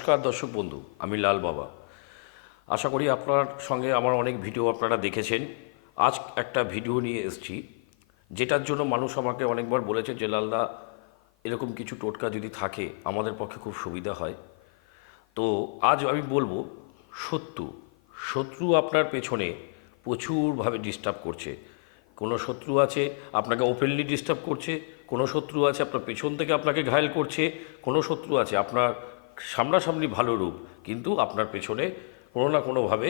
নমস্কার দর্শক বন্ধু, আমি লাল বাবা। আশা করি আপনার সঙ্গে আমার অনেক ভিডিও আপনারা দেখেছেন। আজ একটা ভিডিও নিয়ে এসেছি, যেটার জন্য মানুষ আমাকে অনেকবার বলেছে যে লালদা, এরকম কিছু টোটকা যদি থাকে আমাদের পক্ষে খুব সুবিধা হয়। তো আজ আমি বলবো, শত্রু শত্রু আপনার পেছনে প্রচুরভাবে ডিস্টার্ব করছে। কোনো শত্রু আছে আপনাকে ওপেনলি ডিস্টার্ব করছে, কোনো শত্রু আছে আপনার পেছন থেকে আপনাকে ঘায়েল করছে, কোনো শত্রু আছে আপনার সামনাসামনি ভালো রূপ, কিন্তু আপনার পেছনে কোনো না কোনোভাবে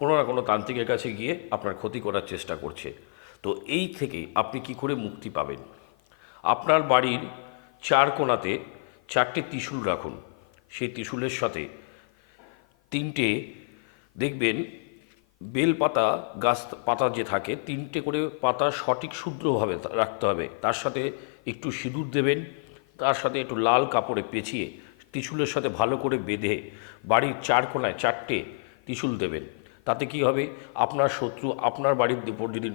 কোনো না কোনো তান্ত্রিকের কাছে গিয়ে আপনার ক্ষতি করার চেষ্টা করছে। তো এই থেকে আপনি কি করে মুক্তি পাবেন? আপনার বাড়ির চার কোণাতে চারটে ত্রিশূল রাখুন। সেই ত্রিশূলের সাথে তিনটে, দেখবেন বেলপাতা গাছ পাতা যে থাকে, তিনটে করে পাতা সঠিক শুদ্ধভাবে রাখতে হবে। তার সাথে একটু সিঁদুর দেবেন, তার সাথে একটু লাল কাপড়ে পেঁচিয়ে ত্রিশূলের সাথে ভালো করে বেঁধে বাড়ির চার কোণায় চারটে ত্রিশূল দেবেন। তাতে কি হবে, আপনার শত্রু আপনার বাড়ির উপর যদি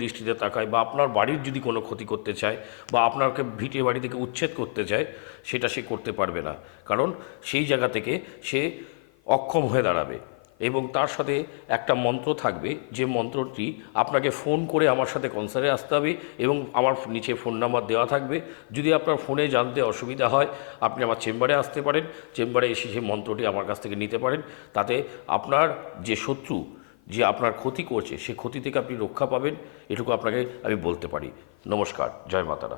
দৃষ্টিতে তাকায় বা আপনার বাড়ির যদি কোনো ক্ষতি করতে চায় বা আপনাকে ভিটে বাড়ি থেকে উচ্ছেদ করতে চায়, সেটা সে করতে পারবে না। কারণ সেই জায়গা থেকে সে অক্ষম হয়ে দাঁড়াবে। এবং তার সাথে একটা মন্ত্র থাকবে, যে মন্ত্রটি আপনাকে ফোন করে আমার সাথে কনসার্টে আসতে হবে এবং আমার নিচে ফোন নাম্বার দেওয়া থাকবে। যদি আপনার ফোনে জানতে অসুবিধা হয়, আপনি আমার চেম্বারে আসতে পারেন, চেম্বারে এসে সেই মন্ত্রটি আমার কাছ থেকে নিতে পারেন। তাতে আপনার যে শত্রু, যে আপনার ক্ষতি করছে, সে ক্ষতি থেকে আপনি রক্ষা পাবেন। এটুকু আপনাকে আমি বলতে পারি। নমস্কার, জয় মাতারা।